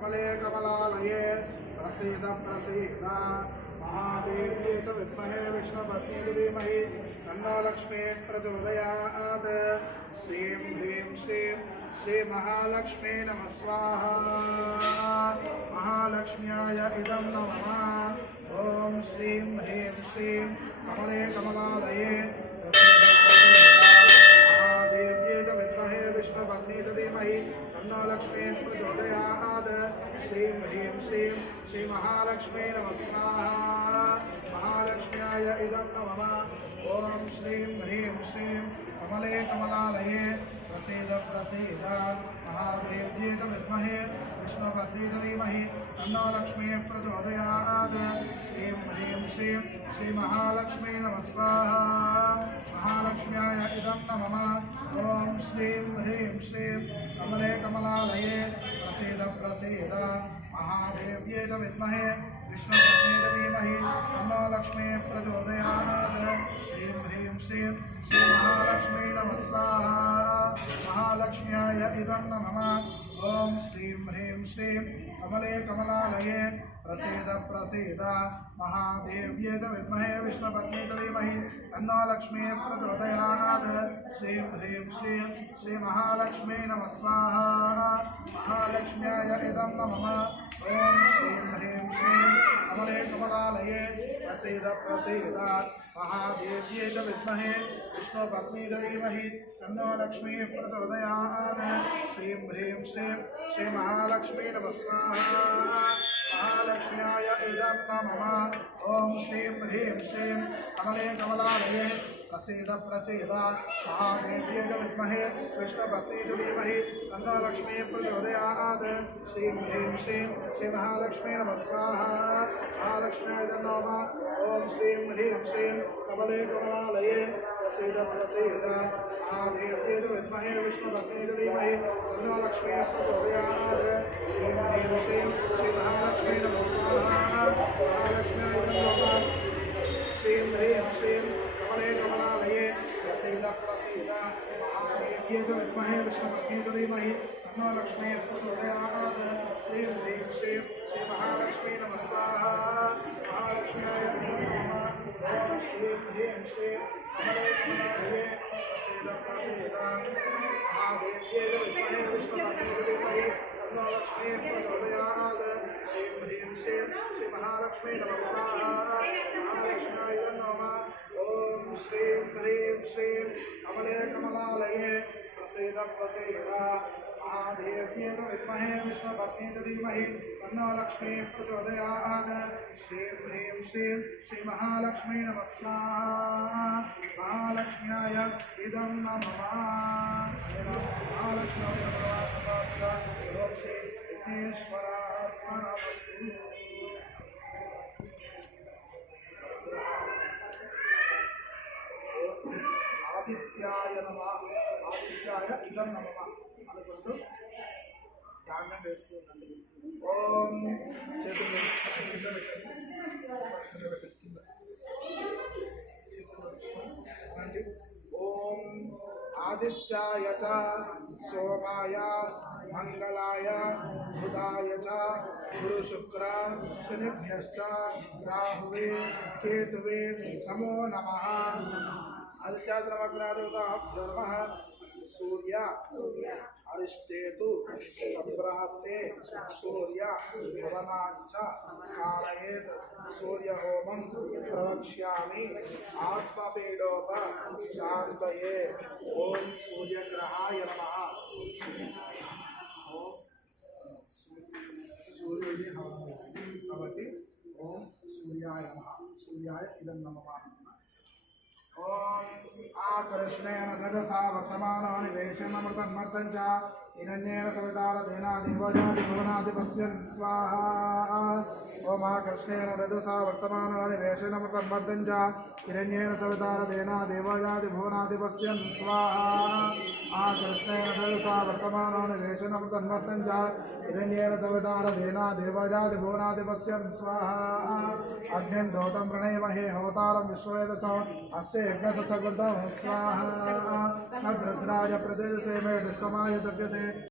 कमले कमलालये प्रसीद प्रसीद महादेव्यै च विद्महे विष्णुपत्नी धीमहि तन्नो लक्ष्मी प्रचोदयात् श्रीं ह्रीं श्रीं श्री महालक्ष्मी नमः स्वाहा महालक्ष्म्याय इदं नमः ओम श्रीं ह्रीं श्रीं कमले कमलालये महादेव्यै च विद्महे विष्णुपत्नी च धीमहि तन्नो लक्ष्मी प्रचोदयात् श्रीं ह्रीं श्रीं श्री महालक्ष्मी नमः स्वाहा महालक्ष्म्याय इदं नमः ओम श्रीं ह्रीं श्रीं कमले कमलालये प्रसीद प्रसीद महादेव्यै च विद्महे विष्णुपत्नी च धीमहि तन्नो लक्ष्मी प्रचोदयात् श्रीं ह्रीं श्रीं श्री महालक्ष्मी नमः स्वाहा महालक्ष्म्याय इदं नमः ओम श्रीं ह्रीं श्रीं कमले कमलालये प्रसीद प्रसीद महादेव्यै च विद्महे विष्णुपत्नी च धीमहि तन्नो लक्ष्मी प्रचोदयात् श्रीं ह्रीं श्रीं श्री महालक्ष्मी नमः स्वाहा महालक्ष्म्याय इदं नमः ओम श्रीं ह्रीं श्रीं कमले कमलालये प्रसीद प्रसीद महादेव्यै च विद्महे विष्णुपत्नी च धीमहि तन्नो लक्ष्मी प्रचोदयात् श्रीं ह्रीं श्रीं श्री महालक्ष्मी नमः स्वाहा महालक्ष्म्याय इदं नमः ओम श्रीं ह्रीं श्रीं कमले कमलालये प्रसीद प्रसीद महादेव्यै च विद्महे विष्णुपत्नी च धीमहि तन्नो लक्ष्मी प्रचोदयात् श्रीं ह्रीं श्रीं श्री महालक्ष्मी नमः स्वाहा महालक्ष्म्याय इदं नमः ओम श्रीं ह्रीं श्रीं कमले कमलालये प्रसीद प्रसीद महादेव्यै च विद्महे विष्णुपत्नी च धीमहि तन्नो लक्ष्मी प्रचोदयात् श्रीं ह्रीं श्रीं श्री महालक्ष्मी नमः स्वाहा महालक्ष्म्याय इदं नमः ओम श्रीं ह्रीं श्रीं कमले कमलालये प्रसीद प्रसीद महादेव्यै च विद्महे विष्णुपत्नी च धीमहि तन्नो लक्ष्मी प्रचोदयात् श्रीं ह्रीं श्रीं श्री महालक्ष्मी नमः स्वाहा महालक्ष्म्याय इदं नमः श्रीं ह्रीं श्रीं कमले कमलालये प्रसीद प्रसीद महादेव्यै च विद्महे विष्णुपत्नी च धीमहि तन्नो लक्ष्मी प्रचोदयात् श्रीं ह्रीं श्रीं श्री महालक्ष्मी नमः स्वाहा महालक्ष्म्याय नमः ओम श्रीं ह्रीं श्रीं कमले कमलालये प्रसीद प्रसीद महादेव्यै च विद्महे विष्णुपत्नी च धीमहि तन्नो लक्ष्मी प्रचोदयात् श्रीं ह्रीं श्रीं श्री महालक्ष्मी नमः स्वाहा महालक्ष्म्याय इदं नमः ओम श्रीं ह्रीं श्रीं कमले कमलालये प्रसीद प्रसीद महादेव्यै च विद्महे विष्णुपत्नी च धीमहि तन्नो लक्ष्मी प्रचोदयात् श्रीं ह्रीं श्रीं श्री महालक्ष्मी नमः स्वाहा महालक्ष्म्याय इदं नमः महालक्ष्म्याय विघ्नेश्वरार्पणमस्तु आदित्याय नमः आदित्याय इदं नमः అనుకుంటూ ధాన్యం వేసుకుందండి ఓం చేతులు ఓం ఆదిత్యాయ చ సోమాయ మంగళాయ బుధాయ చ గురు శుక్ర శనిభ్యశ్చ రాహువే కేతువే నమో నమః आदित्याग्रमग्रादेवताभ्यो नमः सूर्य अरिष्टेतु संब्रहते सूर्य भवनाञ्च कारयेत् सूर्यहोमं प्रवक्ष्यामि आत्मपीडोप शान्तये ओम सूर्यग्रहाय नमः सूर्योदय కాబట్టి ओम सूर्याय नमः सूर्याय इदं नमः ओम आकृष्णेन रजसा वर्तमाननिवेशनमृतन्मर्तं च हिरण्येन सवितारदेना देवजादिभुवनादिपश्यन् स्वाहा ओम आकृष्णेन रजसा वर्तमाननिवेशनमृतन्मर्तं च हिरण्येन सवितारदेना देवजादिभुवनादिपश्यन् स्वाहा आकृष्णेन रजसा वर्तमाननिवेशनमृतन्मर्तं च हिरण्येन सवितारदेना देवजादिभुवनादिपश्यन् स्वाहा अग्निं दोतं प्रणेमहे होतारं विश्ववेदसो अस्य यज्ञस्य सकृतं स्वाहा तद्रुद्राय प्रदेशे मे दुष्कमाय तप्यसे